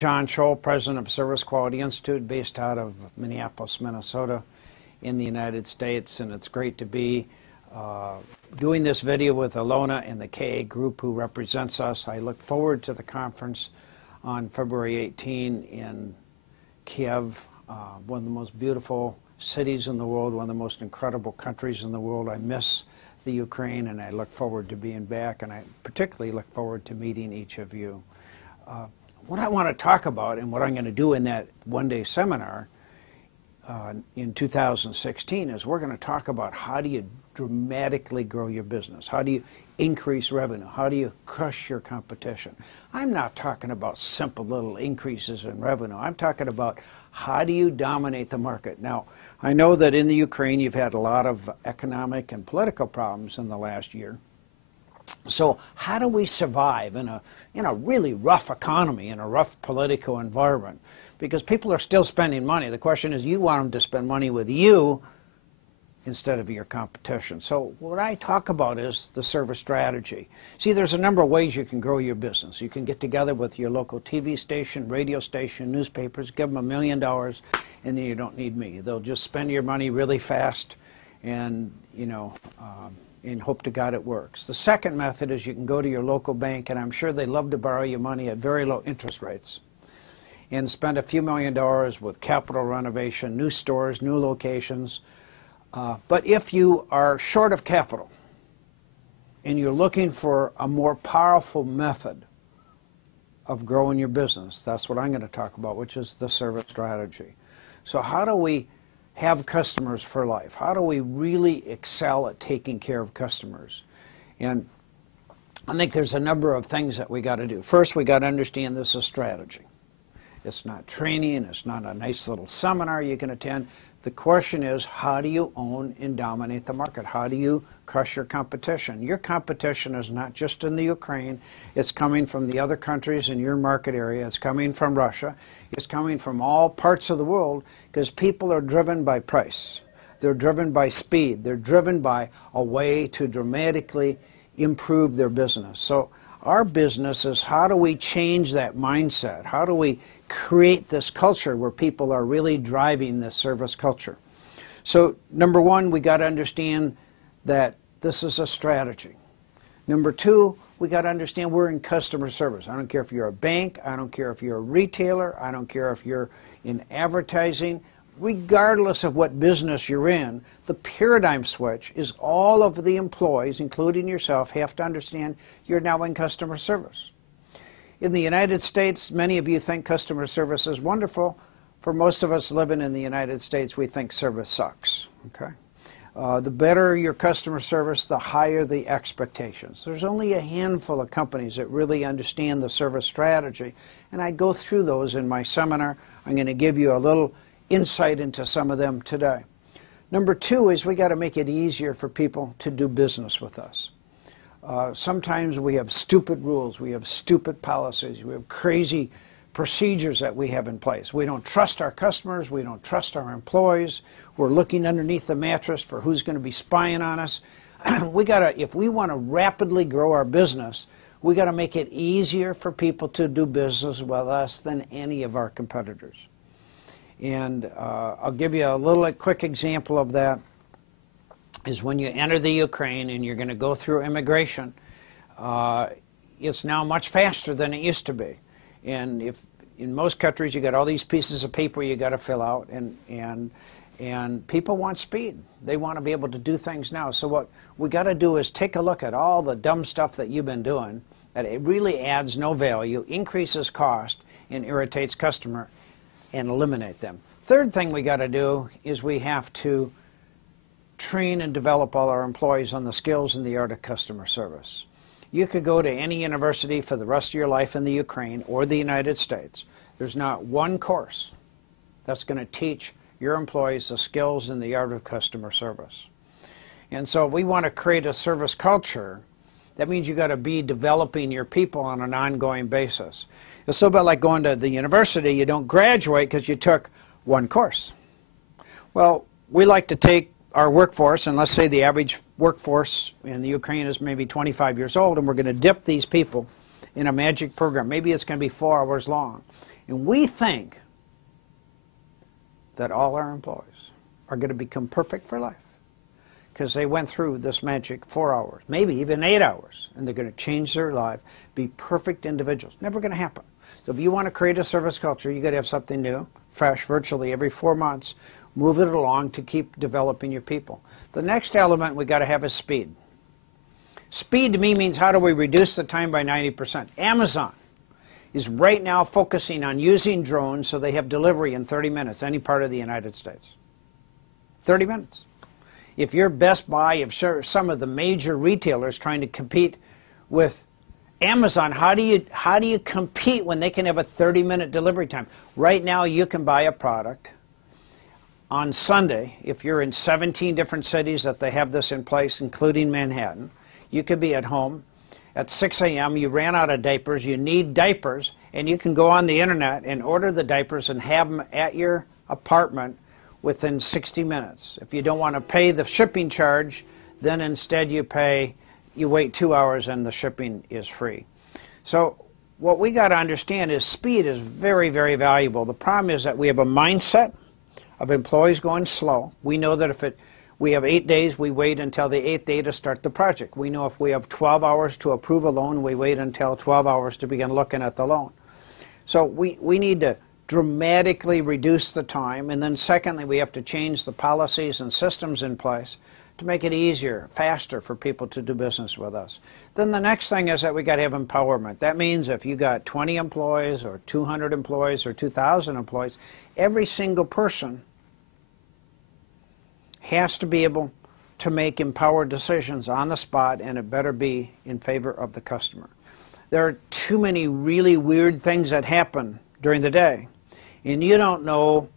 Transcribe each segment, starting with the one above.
John Scholl, president of Service Quality Institute, based out of Minneapolis, Minnesota, in the United States, and it's great to be doing this video with Alona and the KA group who represents us. I look forward to the conference on February 18 in Kiev, one of the most beautiful cities in the world, one of the most incredible countries in the world. I miss the Ukraine, and I look forward to being back, and I particularly look forward to meeting each of you. What I want to talk about and what I'm going to do in that one-day seminar in 2016 is we're going to talk about how do you dramatically grow your business? How do you increase revenue? How do you crush your competition? I'm not talking about simple little increases in revenue. I'm talking about how do you dominate the market. Now, I know that in the Ukraine you've had a lot of economic and political problems in the last year. So how do we survive in a really rough economy, in a rough political environment? Because people are still spending money. The question is, you want them to spend money with you instead of your competition. So what I talk about is the service strategy. See, there's a number of ways you can grow your business. You can get together with your local TV station, radio station, newspapers, give them $1 million, and then you don't need me. They'll just spend your money really fast and, and hope to God it works. The second method is you can go to your local bank, and I'm sure they love to borrow you money at very low interest rates, and spend a few $1 million with capital renovation, new stores, new locations. But if you are short of capital and you're looking for a more powerful method of growing your business, that's what I'm going to talk about, which is the service strategy. So how do we have customers for life? How do we really excel at taking care of customers? And I think there's a number of things that we got to do. First, we got to understand this is strategy. It's not training. It's not a nice little seminar you can attend. The question is, how do you own and dominate the market? How do you crush your competition? Your competition is not just in the Ukraine. It's coming from the other countries in your market area. It's coming from Russia. It's coming from all parts of the world, because people are driven by price. They're driven by speed. They're driven by a way to dramatically improve their business. So our business is, how do we change that mindset? How do we create this culture where people are really driving this service culture? So number one, we got to understand that this is a strategy. Number two, we got to understand we're in customer service. I don't care if you're a bank, I don't care if you're a retailer, I don't care if you're in advertising. Regardless of what business you're in, the paradigm switch is all of the employees, including yourself, have to understand you're now in customer service. In the United States, many of you think customer service is wonderful. For most of us living in the United States, we think service sucks. Okay? The better your customer service, the higher the expectations. There's only a handful of companies that really understand the service strategy, and I go through those in my seminar. I'm going to give you a little insight into some of them today. Number two is we got to make it easier for people to do business with us. Sometimes we have stupid rules, we have stupid policies, we have crazy procedures that we have in place. We don't trust our customers, we don't trust our employees. We're looking underneath the mattress for who's going to be spying on us. If we want to rapidly grow our business, we got to make it easier for people to do business with us than any of our competitors. And I'll give you a little quick example of that. Is when you enter the Ukraine and you're going to go through immigration, it's now much faster than it used to be. And if in most countries you got all these pieces of paper you got to fill out, and people want speed. They want to be able to do things now. So what we got to do is take a look at all the dumb stuff that you've been doing, that it really adds no value, increases cost, and irritates customer, and eliminate them. Third thing we got to do is we have to train and develop all our employees on the skills and the art of customer service. You could go to any university for the rest of your life in the Ukraine or the United States. There's not one course that's going to teach your employees the skills and the art of customer service. And so if we want to create a service culture, that means you got to be developing your people on an ongoing basis. It's so about like going to the university. You don't graduate because you took one course. Well, we like to take our workforce, and let's say the average workforce in the Ukraine is maybe 25 years old, and we're going to dip these people in a magic program. Maybe it's going to be 4 hours long. And we think that all our employees are going to become perfect for life because they went through this magic 4 hours, maybe even 8 hours, and they're going to change their life, be perfect individuals. Never going to happen. So if you want to create a service culture, you got to have something new, fresh, virtually every 4 months. Move it along to keep developing your people. The next element we got to have is speed. Speed to me means how do we reduce the time by 90%? Amazon is right now focusing on using drones so they have delivery in 30 minutes, any part of the United States. 30 minutes. If you're Best Buy, if some of the major retailers trying to compete with Amazon, how do you compete when they can have a 30-minute delivery time? Right now you can buy a product on Sunday, if you're in 17 different cities that they have this in place, including Manhattan. You could be at home at 6 a.m., you ran out of diapers, you need diapers, and you can go on the internet and order the diapers and have them at your apartment within 60 minutes. If you don't want to pay the shipping charge, then instead you wait 2 hours and the shipping is free. So what we got to understand is speed is very, very valuable. The problem is that we have a mindset of employees going slow. We know that if we have 8 days, we wait until the 8th day to start the project. We know if we have 12 hours to approve a loan, we wait until 12 hours to begin looking at the loan. So we need to dramatically reduce the time, and then secondly, we have to change the policies and systems in place to make it easier, faster for people to do business with us. Then the next thing is that we got to have empowerment. That means if you got 20 employees or 200 employees or 2,000 employees, every single person has to be able to make empowered decisions on the spot, and it better be in favor of the customer. There are too many really weird things that happen during the day, and you don't know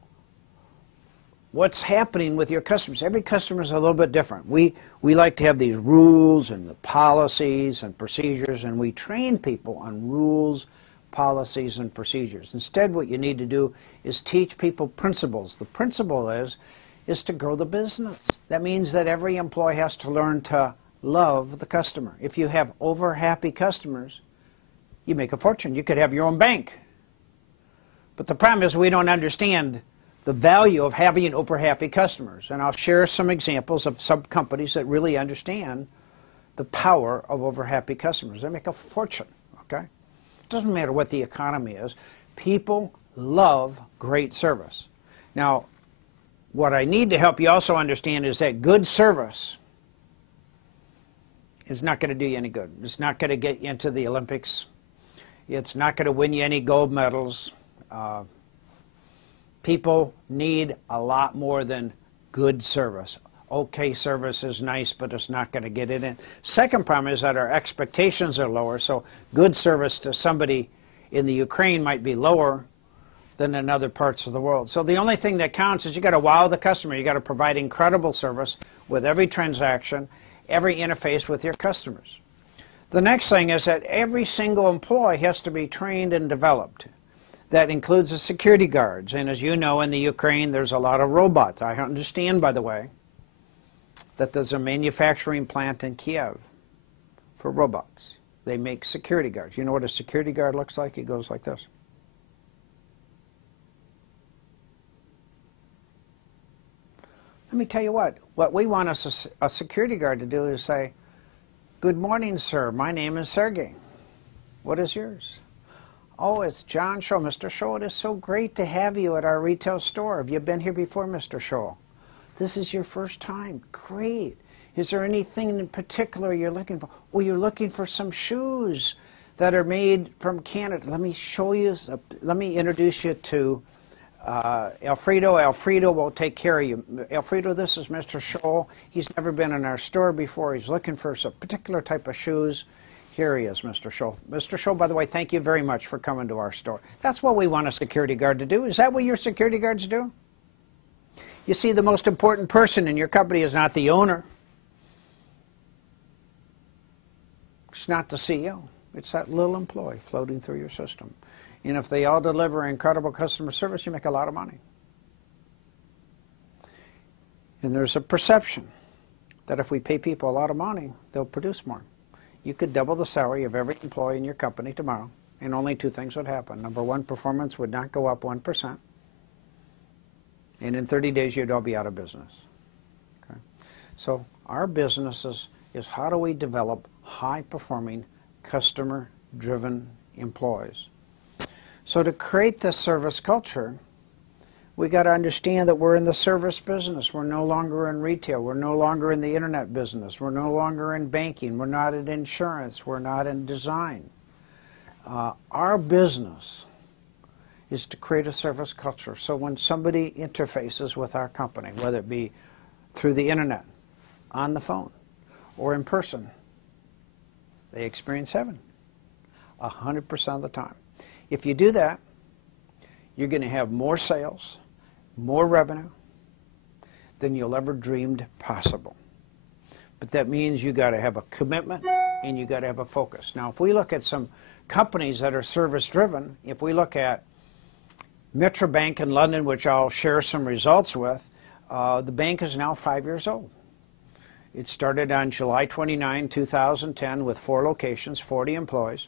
what's happening with your customers. Every customer is a little bit different. We like to have these rules and the policies and procedures, and we train people on rules, policies, and procedures. Instead, what you need to do is teach people principles. The principle is to grow the business. That means that every employee has to learn to love the customer. If you have over-happy customers, you make a fortune. You could have your own bank. But the problem is we don't understand the value of having over-happy customers. And I'll share some examples of some companies that really understand the power of over-happy customers. They make a fortune, okay? It doesn't matter what the economy is. People love great service. Now, what I need to help you also understand is that good service is not going to do you any good. It's not going to get you into the Olympics. It's not going to win you any gold medals. People need a lot more than good service. Okay service is nice, but it's not going to get it in. Second problem is that our expectations are lower, so good service to somebody in the Ukraine might be lower than in other parts of the world. So the only thing that counts is you got to wow the customer. You got to provide incredible service with every transaction, every interface with your customers. The next thing is that every single employee has to be trained and developed. That includes the security guards. And as you know, in the Ukraine, there's a lot of robots. I understand, by the way, that there's a manufacturing plant in Kiev for robots. They make security guards. You know what a security guard looks like? It goes like this. Let me tell you what we want a security guard to do is say, "Good morning, sir. My name is Sergey. What is yours?" "Oh, it's John Show. Mr. Show, it is so great to have you at our retail store. Have you been here before, Mr. Show?" "This is your first time. Great. Is there anything in particular you're looking for?" "Oh, you're looking for some shoes that are made from Canada. Let me show you. Let me introduce you to Alfredo. Alfredo will take care of you. Alfredo, this is Mr. Tschohl. He's never been in our store before. He's looking for some particular type of shoes. Here he is, Mr. Tschohl. Mr. Tschohl, by the way, thank you very much for coming to our store." That's what we want a security guard to do. Is that what your security guards do? You see, the most important person in your company is not the owner. It's not the CEO. It's that little employee floating through your system. And if they all deliver incredible customer service, you make a lot of money. And there's a perception that if we pay people a lot of money, they'll produce more. You could double the salary of every employee in your company tomorrow, and only two things would happen. Number one, performance would not go up 1%, and in 30 days you'd all be out of business. Okay? So our business is how do we develop high-performing, customer-driven employees. So to create this service culture, we got to understand that we're in the service business. We're no longer in retail. We're no longer in the internet business. We're no longer in banking. We're not in insurance. We're not in design. Our business is to create a service culture. So when somebody interfaces with our company, whether it be through the internet, on the phone, or in person, they experience heaven 100% of the time. If you do that, you're going to have more sales, more revenue than you'll ever dreamed possible. But that means you got to have a commitment and you got to have a focus. Now, if we look at some companies that are service-driven, if we look at Metro Bank in London, which I'll share some results with, the bank is now 5 years old. It started on July 29, 2010 with 4 locations, 40 employees.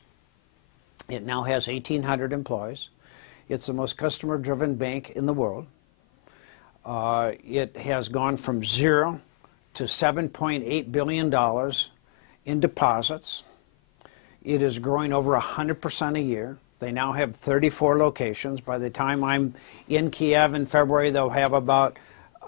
It now has 1,800 employees. It's the most customer-driven bank in the world. It has gone from 0 to $7.8 billion in deposits. It is growing over 100% a year. They now have 34 locations. By the time I'm in Kiev in February, they'll have about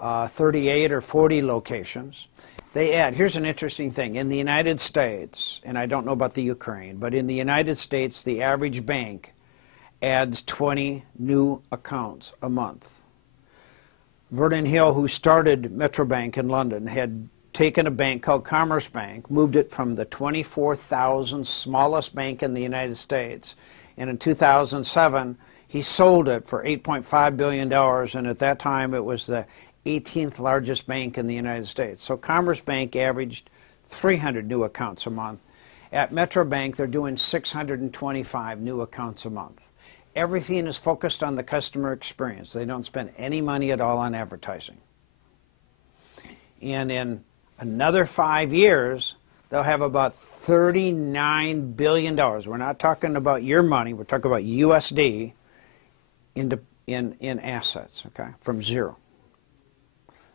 38 or 40 locations. They add, here's an interesting thing, in the United States, and I don't know about the Ukraine, but in the United States, the average bank adds 20 new accounts a month. Vernon Hill, who started Metro Bank in London, had taken a bank called Commerce Bank, moved it from the 24,000 smallest bank in the United States, and in 2007, he sold it for $8.5 billion, and at that time, it was the 18th largest bank in the United States. So Commerce Bank averaged 300 new accounts a month. At Metro Bank, they're doing 625 new accounts a month. Everything is focused on the customer experience. They don't spend any money at all on advertising. And in another 5 years, they'll have about $39 billion. We're not talking about your money. We're talking about USD in assets, okay, from 0.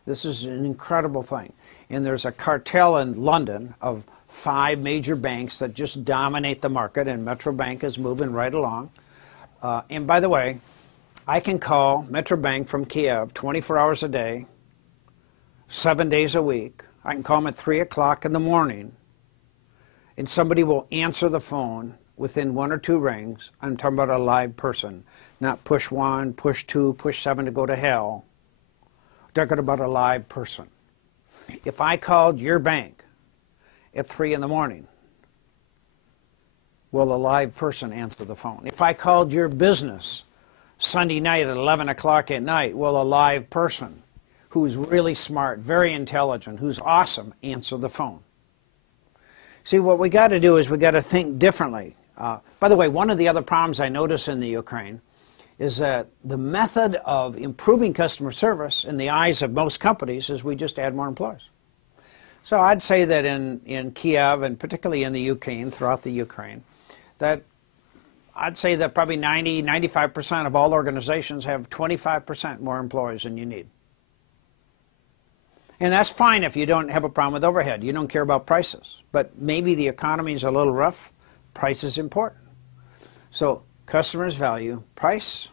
This is an incredible thing. And there's a cartel in London of 5 major banks that just dominate the market, and Metro Bank is moving right along. And by the way, I can call Metro Bank from Kiev 24 hours a day, 7 days a week. I can call them at 3 o'clock in the morning, and somebody will answer the phone within 1 or 2 rings. I'm talking about a live person, not push 1, push 2, push 7 to go to hell. Talking about a live person. If I called your bank at 3 in the morning, will a live person answer the phone? If I called your business Sunday night at 11 o'clock at night, will a live person who's really smart, very intelligent, who's awesome, answer the phone? See, what we got to do is we got to think differently. By the way, one of the other problems I notice in the Ukraine is that the method of improving customer service in the eyes of most companies is we just add more employees. So I'd say that in Kiev, and particularly in the Ukraine, throughout the Ukraine, that I'd say that probably 95% of all organizations have 25% more employees than you need. And that's fine if you don't have a problem with overhead. You don't care about prices. But maybe the economy is a little rough. Price is important. So customers value price,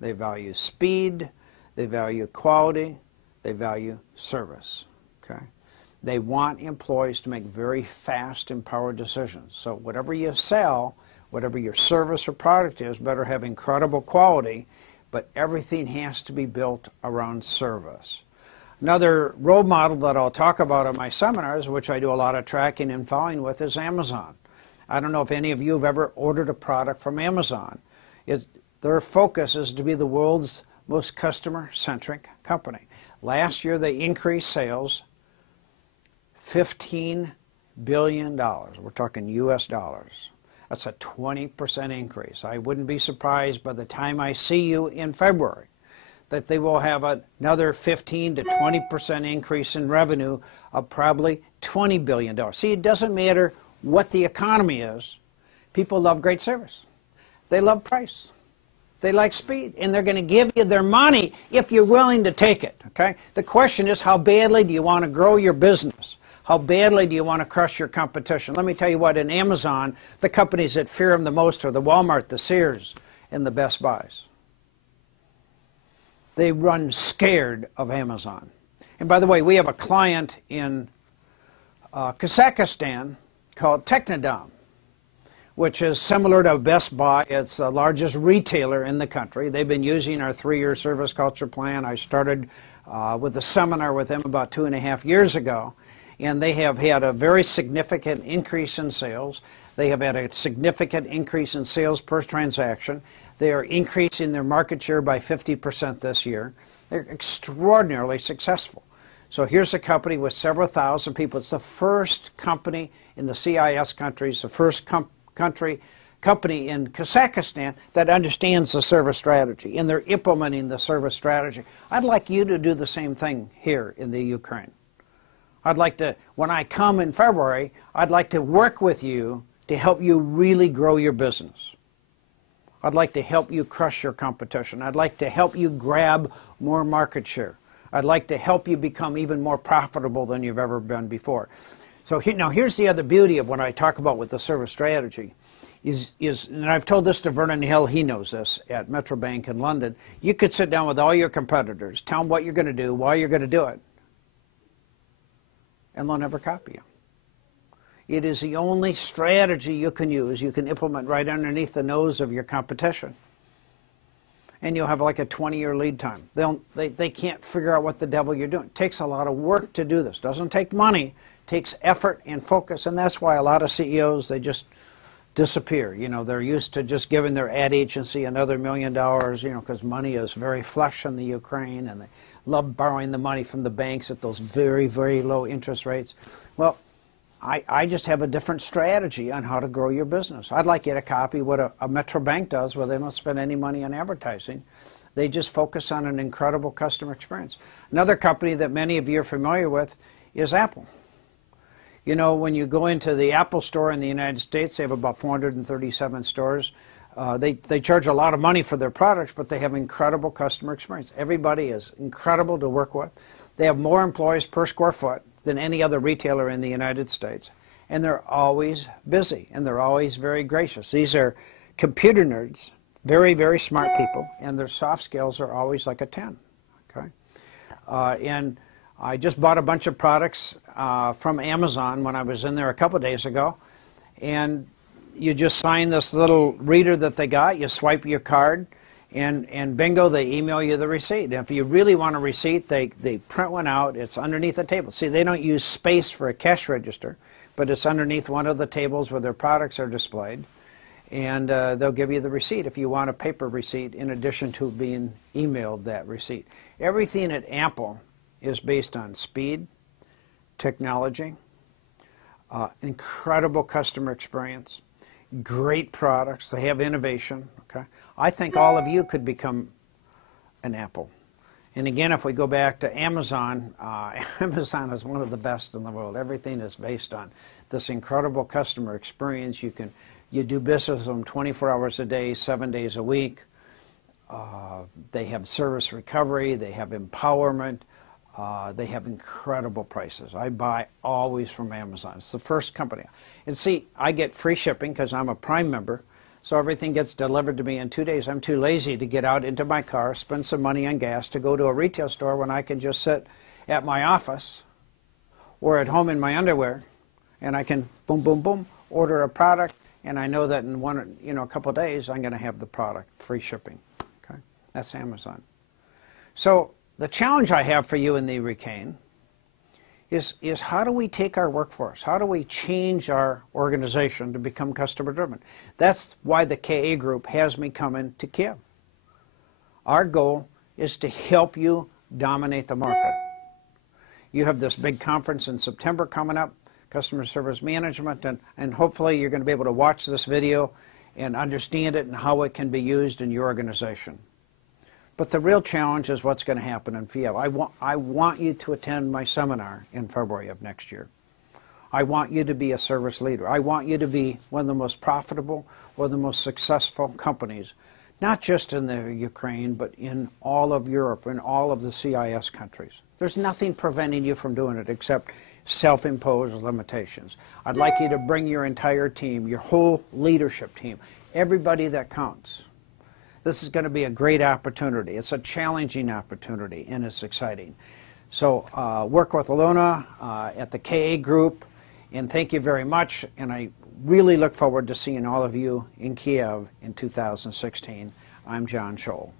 they value speed, they value quality, they value service. Okay? They want employees to make very fast, empowered decisions. So whatever you sell, whatever your service or product is, better have incredible quality, but everything has to be built around service. Another role model that I'll talk about at my seminars, which I do a lot of tracking and following with, is Amazon. I don't know if any of you have ever ordered a product from Amazon. Their focus is to be the world's most customer-centric company. Last year, they increased sales $15 billion. We're talking US dollars. That's a 20% increase. I wouldn't be surprised by the time I see you in February that they will have another 15 to 20% increase in revenue of probably $20 billion. See, it doesn't matter what the economy is. People love great service. They love price. They like speed, and they're going to give you their money if you're willing to take it, okay? The question is, how badly do you want to grow your business? How badly do you want to crush your competition? Let me tell you what, in Amazon, the companies that fear them the most are the Walmart, the Sears, and the Best Buys. They run scared of Amazon. And by the way, we have a client in Kazakhstan called Technodom, which is similar to Best Buy. It's the largest retailer in the country. They've been using our 3-year service culture plan. I started with a seminar with them about 2.5 years ago, and they have had a very significant increase in sales. They have had a significant increase in sales per transaction. They are increasing their market share by 50% this year. They're extraordinarily successful. So here's a company with several thousand people. It's the first company in the CIS countries, the first company in Kazakhstan that understands the service strategy, and they're implementing the service strategy. I'd like you to do the same thing here in the Ukraine. I'd like to, when I come in February, I'd like to work with you to help you really grow your business. I'd like to help you crush your competition. I'd like to help you grab more market share. I'd like to help you become even more profitable than you've ever been before. So now here's the other beauty of what I talk about with the service strategy and I've told this to Vernon Hill, he knows this, at Metro Bank in London. You could sit down with all your competitors, tell them what you're going to do, why you're going to do it, and they'll never copy you. It is the only strategy you can use, you can implement right underneath the nose of your competition. And you'll have like a 20-year lead time. They can't figure out what the devil you're doing. It takes a lot of work to do this. It doesn't take money. It takes effort and focus. And that's why a lot of CEOs, they just disappear. You know, they're used to just giving their ad agency another $1 million, you know, because money is very flush in the Ukraine, and they love borrowing the money from the banks at those very, very low interest rates. Well, I just have a different strategy on how to grow your business. I'd like you to copy what a Metro Bank does, where they don't spend any money on advertising. They just focus on an incredible customer experience. Another company that many of you are familiar with is Apple. You know, when you go into the Apple store in the United States, they have about 437 stores. They charge a lot of money for their products, but they have incredible customer experience. Everybody is incredible to work with. They have more employees per square foot than any other retailer in the United States. And they're always busy, and they're always very gracious. These are computer nerds, very, very smart people, and their soft skills are always like a 10. Okay? And I just bought a bunch of products from Amazon when I was in there a couple days ago, and you just sign this little reader that they got, you swipe your card, and bingo, they email you the receipt. And if you really want a receipt, they print one out. It's underneath the table. See, they don't use space for a cash register, but it's underneath one of the tables where their products are displayed. And they'll give you the receipt if you want a paper receipt in addition to being emailed that receipt. Everything at Apple is based on speed, technology, incredible customer experience, great products. They have innovation. Okay, I think all of you could become an Apple. And again, if we go back to Amazon, Amazon is one of the best in the world. Everything is based on this incredible customer experience. You do business with them 24 hours a day, 7 days a week. They have service recovery. They have empowerment. They have incredible prices. I buy always from Amazon. It's the first company. And see, I get free shipping because I'm a Prime member, so everything gets delivered to me in 2 days. I'm too lazy to get out into my car, spend some money on gas to go to a retail store when I can just sit at my office or at home in my underwear, and I can boom, boom, boom, order a product, and I know that in a couple of days I'm going to have the product, free shipping. Okay, that's Amazon. So the challenge I have for you in the Ukraine is how do we take our workforce? How do we change our organization to become customer driven? That's why the KA group has me coming to Kiev. Our goal is to help you dominate the market. You have this big conference in September coming up, Customer Service Management, and hopefully you're going to be able to watch this video and understand it and how it can be used in your organization. But the real challenge is what's going to happen in Kiev. I want you to attend my seminar in February of next year. I want you to be a service leader. I want you to be one of the most profitable or the most successful companies, not just in the Ukraine, but in all of Europe and all of the CIS countries. There's nothing preventing you from doing it except self-imposed limitations. I'd like you to bring your entire team, your whole leadership team, everybody that counts. This is going to be a great opportunity. It's a challenging opportunity, and it's exciting. So work with Alona at the KA group, and thank you very much. And I really look forward to seeing all of you in Kiev in 2016. I'm John Scholl.